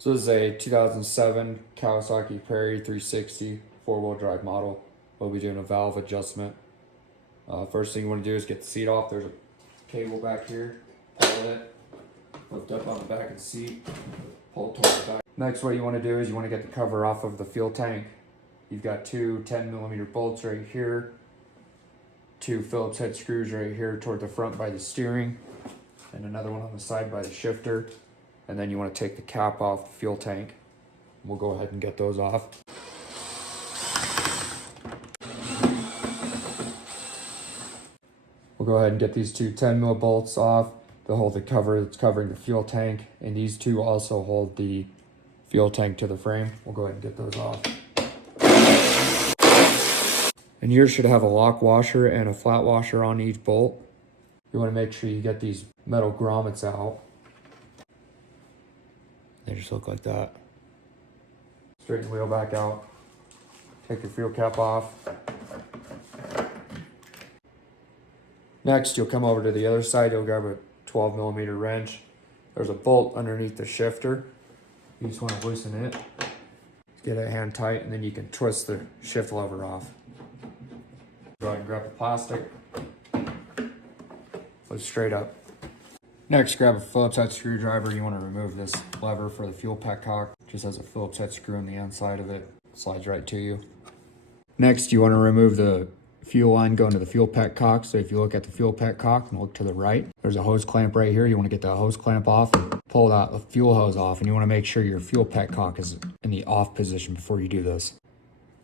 So this is a 2007 Kawasaki Prairie 360 four-wheel drive model. We'll be doing a valve adjustment. First thing you want to do is get the seat off. There's a cable back here. Pull it, lift up on the back of the seat, pull it towards the back. Next, what you want to do is you want to get the cover off of the fuel tank. You've got two 10mm bolts right here, two Phillips head screws right here toward the front by the steering, and another one on the side by the shifter. And then you want to take the cap off the fuel tank. We'll go ahead and get those off. We'll go ahead and get these two 10mm bolts off. They'll hold the cover that's covering the fuel tank, and these two also hold the fuel tank to the frame. We'll go ahead and get those off. And yours should have a lock washer and a flat washer on each bolt. You want to make sure you get these metal grommets out. They just look like that. Straighten the wheel back out. Take your fuel cap off. Next, you'll come over to the other side. You'll grab a 12mm wrench. There's a bolt underneath the shifter. You just want to loosen it. Get it hand tight, and then you can twist the shift lever off. Go ahead and grab the plastic. Put it straight up. Next, grab a Phillips head screwdriver. You want to remove this lever for the fuel petcock. Just has a Phillips head screw on the inside of it. Slides right to you. Next, you want to remove the fuel line going to the fuel petcock. So if you look at the fuel petcock and look to the right, there's a hose clamp right here. You want to get that hose clamp off and pull that fuel hose off. And you want to make sure your fuel petcock is in the off position before you do this.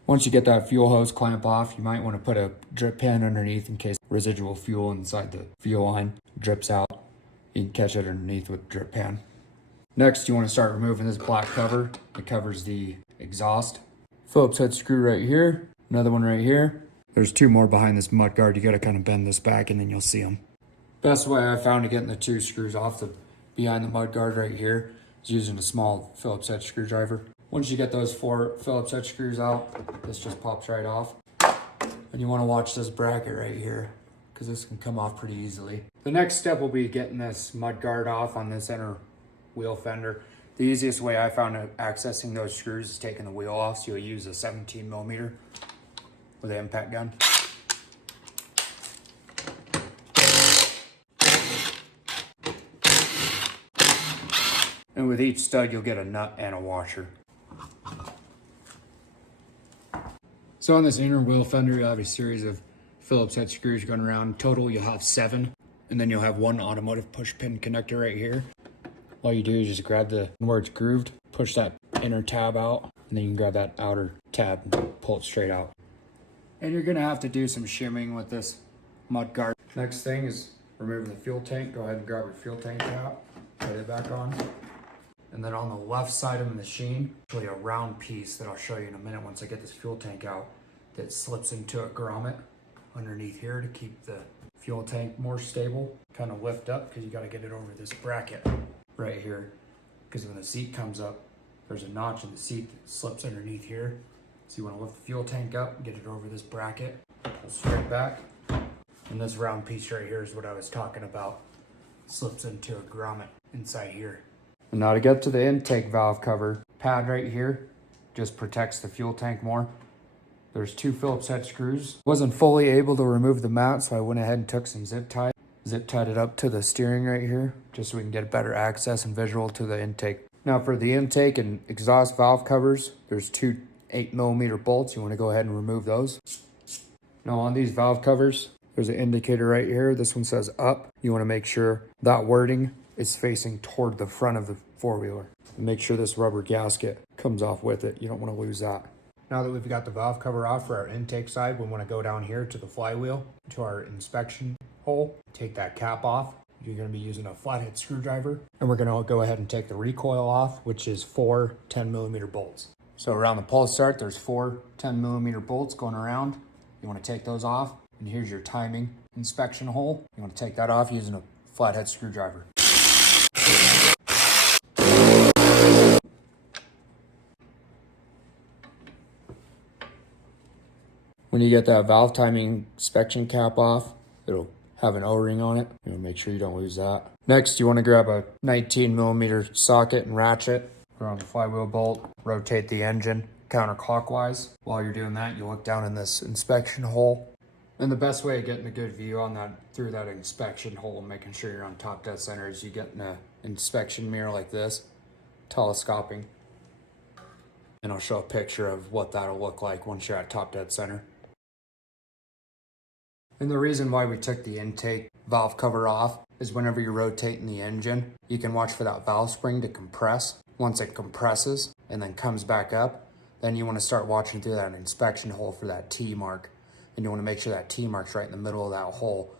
Once you get that fuel hose clamp off, you might want to put a drip pan underneath in case residual fuel inside the fuel line drips out. You can catch it underneath with a drip pan. Next, you want to start removing this black cover. It covers the exhaust. Phillips head screw right here. Another one right here. There's two more behind this mud guard. You got to kind of bend this back and then you'll see them. Best way I found to getting the two screws off the behind the mud guard right here is using a small Phillips head screwdriver. Once you get those four Phillips head screws out, this just pops right off. And you want to watch this bracket right here, because this can come off pretty easily. The next step will be getting this mud guard off on this inner wheel fender. The easiest way I found of accessing those screws is taking the wheel off. So you'll use a 17mm with an impact gun. And with each stud, you'll get a nut and a washer. So on this inner wheel fender, you'll have a series of Phillips head screws going around. In total, you'll have 7, and then you'll have one automotive push pin connector right here. All you do is just grab the where it's grooved, push that inner tab out, and then you can grab that outer tab and pull it straight out. And you're gonna have to do some shimming with this mud guard. Next thing is removing the fuel tank. Go ahead and grab your fuel tank cap, put it back on. And then on the left side of the machine, actually a round piece that I'll show you in a minute once I get this fuel tank out, that slips into a grommet underneath here to keep the fuel tank more stable. Kind of lift up because you got to get it over this bracket right here, because when the seat comes up, there's a notch in the seat that slips underneath here. So you want to lift the fuel tank up, get it over this bracket, pull straight back, and this round piece right here is what I was talking about. Slips into a grommet inside here. And now to get to the intake valve cover, pad right here just protects the fuel tank more. There's 2 Phillips head screws. Wasn't fully able to remove the mat, so I went ahead and took some zip tied it up to the steering right here, just so we can get better access and visual to the intake. Now for the intake and exhaust valve covers, there's 2 8mm bolts. You want to go ahead and remove those. Now on these valve covers, there's an indicator right here. This one says up. You want to make sure that wording is facing toward the front of the four-wheeler. Make sure this rubber gasket comes off with it. You don't want to lose that. Now that we've got the valve cover off for our intake side, we want to go down here to the flywheel, to our inspection hole. Take that cap off. You're going to be using a flathead screwdriver. And we're going to go ahead and take the recoil off, which is 4 10mm bolts. So around the pull start, there's 4 10mm bolts going around. You want to take those off. And here's your timing inspection hole. You want to take that off using a flathead screwdriver. When you get that valve timing inspection cap off, it'll have an O-ring on it. Make sure you don't lose that. Next, you want to grab a 19mm socket and ratchet. Put on the flywheel bolt, rotate the engine counterclockwise. While you're doing that, you look down in this inspection hole. And the best way of getting a good view on that through that inspection hole, making sure you're on top dead center, is you get in an inspection mirror like this, telescoping. And I'll show a picture of what that'll look like once you're at top dead center. And the reason why we took the intake valve cover off is whenever you're rotating the engine, you can watch for that valve spring to compress. Once it compresses and then comes back up, then you want to start watching through that inspection hole for that T mark. And you want to make sure that T mark's right in the middle of that hole.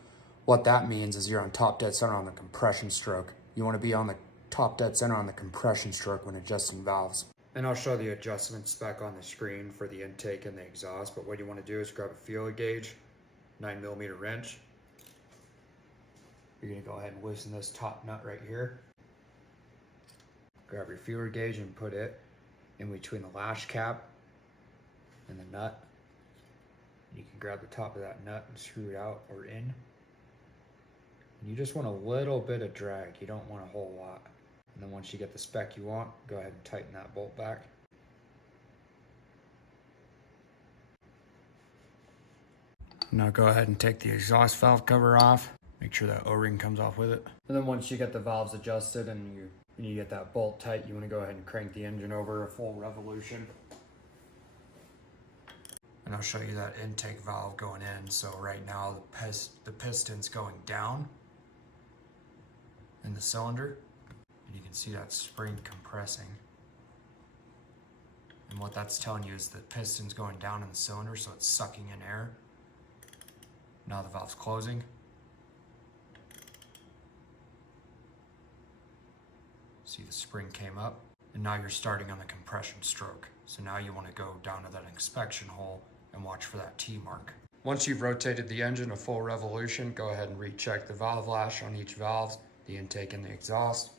What that means is you're on top dead center on the compression stroke. You want to be on the top dead center on the compression stroke when adjusting valves. And I'll show the adjustment spec on the screen for the intake and the exhaust, but what you want to do is grab a feeler gauge, 9mm wrench. You're going to go ahead and loosen this top nut right here. Grab your feeler gauge and put it in between the lash cap and the nut. You can grab the top of that nut and screw it out or in. And you just want a little bit of drag. You don't want a whole lot. And then once you get the spec you want, go ahead and tighten that bolt back. Now go ahead and take the exhaust valve cover off. Make sure that O-ring comes off with it. And then once you get the valves adjusted and you get that bolt tight, you want to go ahead and crank the engine over a full revolution. And I'll show you that intake valve going in. So right now the piston's going down in the cylinder. And you can see that spring compressing. And what that's telling you is the piston's going down in the cylinder, so it's sucking in air. Now the valve's closing. See, the spring came up, and now you're starting on the compression stroke. So now you want to go down to that inspection hole and watch for that T mark. Once you've rotated the engine a full revolution, go ahead and recheck the valve lash on each valve, the intake and the exhaust,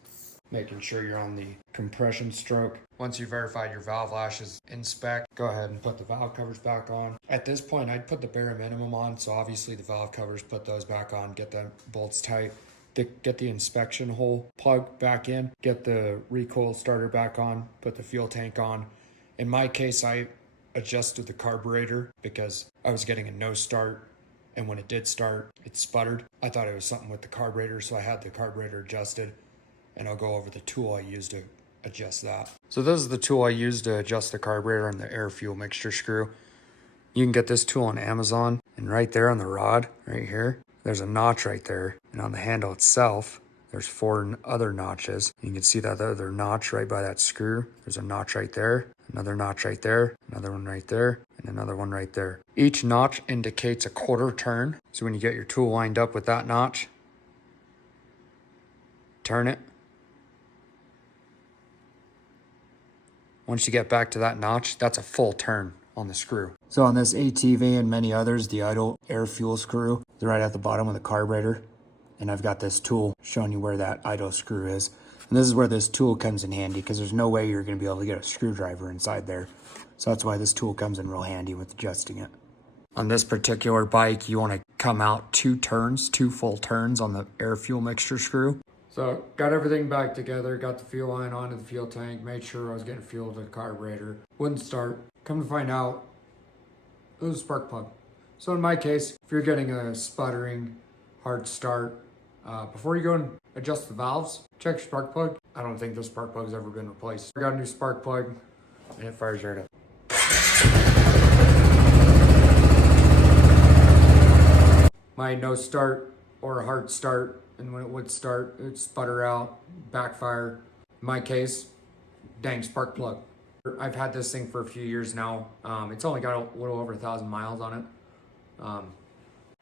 making sure you're on the compression stroke. Once you've verified your valve lash is in spec, go ahead and put the valve covers back on. At this point, I'd put the bare minimum on, so obviously the valve covers, put those back on, get the bolts tight. Get the inspection hole plug back in, get the recoil starter back on, put the fuel tank on. In my case, I adjusted the carburetor because I was getting a no start, and when it did start, it sputtered. I thought it was something with the carburetor, so I had the carburetor adjusted, and I'll go over the tool I used to adjust that. So this is the tool I used to adjust the carburetor and the air fuel mixture screw. You can get this tool on Amazon, and right there on the rod, right here, there's a notch right there, and on the handle itself, there's 4 other notches. You can see that other notch right by that screw. There's a notch right there, another notch right there, another one right there, and another one right there. Each notch indicates a quarter turn. So when you get your tool lined up with that notch, turn it. Once you get back to that notch, that's a full turn on the screw. So on this ATV and many others, the idle air fuel screw is right at the bottom of the carburetor. And I've got this tool showing you where that idle screw is. And this is where this tool comes in handy, because there's no way you're going to be able to get a screwdriver inside there. So that's why this tool comes in real handy with adjusting it. On this particular bike, you want to come out 2 full turns on the air fuel mixture screw. So got everything back together, got the fuel line onto the fuel tank, made sure I was getting fuel to the carburetor. Wouldn't start. Come to find out, it was a spark plug. So in my case, if you're getting a sputtering, hard start, before you go and adjust the valves, check your spark plug. I don't think this spark plug has ever been replaced. I got a new spark plug, and it fires right up. My no start or a hard start, and when it would start, it would sputter out, backfire. In my case, dang spark plug. I've had this thing for a few years now. It's only got a little over 1,000 miles on it.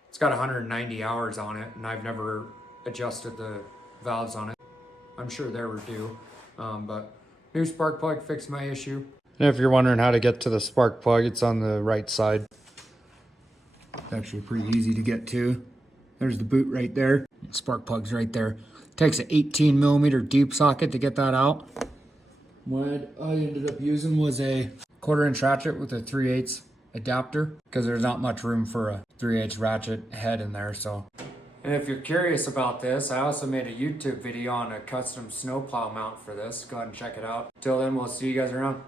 It's got 190 hours on it, and I've never adjusted the valves on it. I'm sure they were due, but new spark plug fixed my issue. And if you're wondering how to get to the spark plug, it's on the right side. It's actually pretty easy to get to. There's the boot right there. Spark plug's right there. It takes an 18mm deep socket to get that out. What I ended up using was a 1/4" ratchet with a 3/8 adapter, because there's not much room for a 3/8 ratchet head in there. So And if you're curious about this, I also made a YouTube video on a custom snowplow mount for this. Go ahead and check it out. Till then, we'll see you guys around.